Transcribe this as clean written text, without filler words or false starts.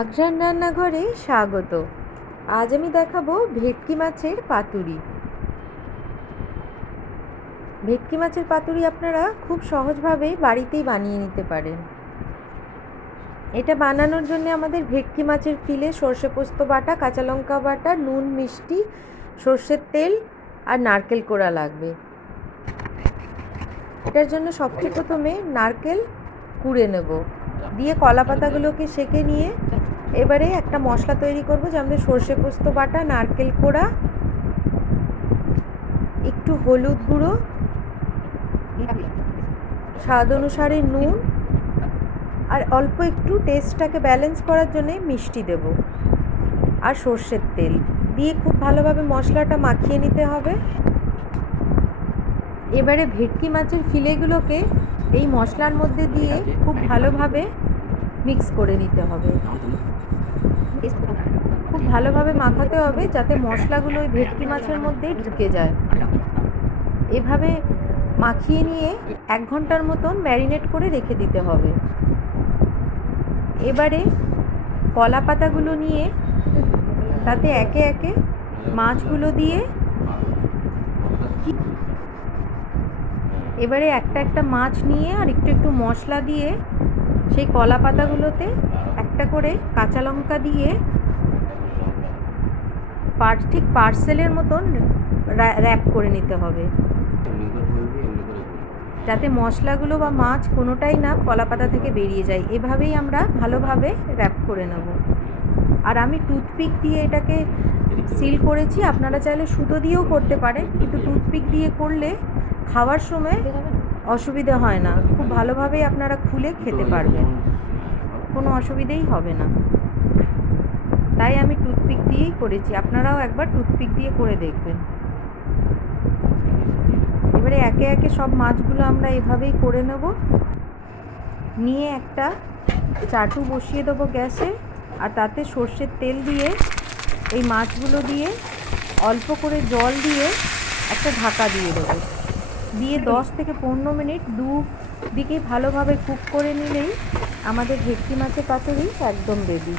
আঘ্রাণ রান্নাঘরে স্বাগত। আজ আমি দেখাবো ভেটকি মাছের পাতুরি। ভেটকি মাছের পাতুরি আপনারা খুব সহজভাবে বাড়িতেই বানিয়ে নিতে পারেন। এটা বানানোর জন্য আমাদের ভেটকি মাছের ফিলে, সর্ষে পোস্ত বাটা, কাঁচা লঙ্কা বাটা, নুন, মিষ্টি, সর্ষের তেল আর নারকেল কোড়া লাগবে। এটার জন্য সবচেয়ে প্রথমে নারকেল কুড়ে নেব, দিয়ে কলা পাতাগুলোকে সেঁকে নিয়ে এবারে একটা মশলা তৈরি করব, যে আমাদের সর্ষে পোস্ত বাটা, নারকেল কোড়া, একটু হলুদ গুঁড়ো, স্বাদ অনুসারে নুন আর অল্প একটু টেস্টটাকে ব্যালেন্স করার জন্যে মিষ্টি দেব, আর সর্ষের তেল দিয়ে খুব ভালোভাবে মশলাটা মাখিয়ে নিতে হবে। এবারে ভেটকি মাছের ফিলেগুলোকে এই মশলার মধ্যে দিয়ে খুব ভালোভাবে মিক্স করে নিতে হবে। খুব ভালোভাবে মাখাতে হবে যাতে মশলাগুলো ওই ভেটকি মাছের মধ্যেই ঢুকে যায়। এভাবে মাখিয়ে নিয়ে 1 ঘন্টার মতন ম্যারিনেট করে রেখে দিতে হবে। এবারে কলা পাতাগুলো নিয়ে তাতে একে একে মাছগুলো দিয়ে এবারে একটা একটা মাছ নিয়ে আর একটু একটু মশলা দিয়ে সেই কলা পাতাগুলোতে একটা করে কাঁচা লঙ্কা দিয়ে ঠিক পার্সেলের মতন র্যাপ করে নিতে হবে, যাতে মশলাগুলো বা মাছ কোনোটাই না কলা পাতা থেকে বেরিয়ে যায়। এভাবেই আমরা ভালোভাবে র্যাপ করে নেব। আর আমি টুথপিক দিয়ে এটাকে সিল করেছি, আপনারা চাইলে সুতো দিয়েও করতে পারেন, কিন্তু টুথপিক দিয়ে করলে খাওয়ার সময় অসুবিধা হয় না, খুব ভালোভাবেই আপনারা খুলে খেতে পারবেন, কোনো অসুবিধেই হবে না। তাই আমি টুথপিক দিয়েই করেছি, আপনারাও একবার টুথপিক দিয়ে করে দেখবেন। এবারে একে একে সব মাছগুলো আমরা এভাবেই করে নেব। নিয়ে একটা চাটু বসিয়ে দেবো গ্যাসে, আর তাতে সর্ষের তেল দিয়ে এই মাছগুলো দিয়ে অল্প করে জল দিয়ে একটা ঢাকা দিয়ে দেবো। দিয়ে 10 থেকে 15 মিনিট দিকেই ভালোভাবে কুক করে নিলেই আমাদের ভেটকি মাছের পাতুরি একদম রেডি।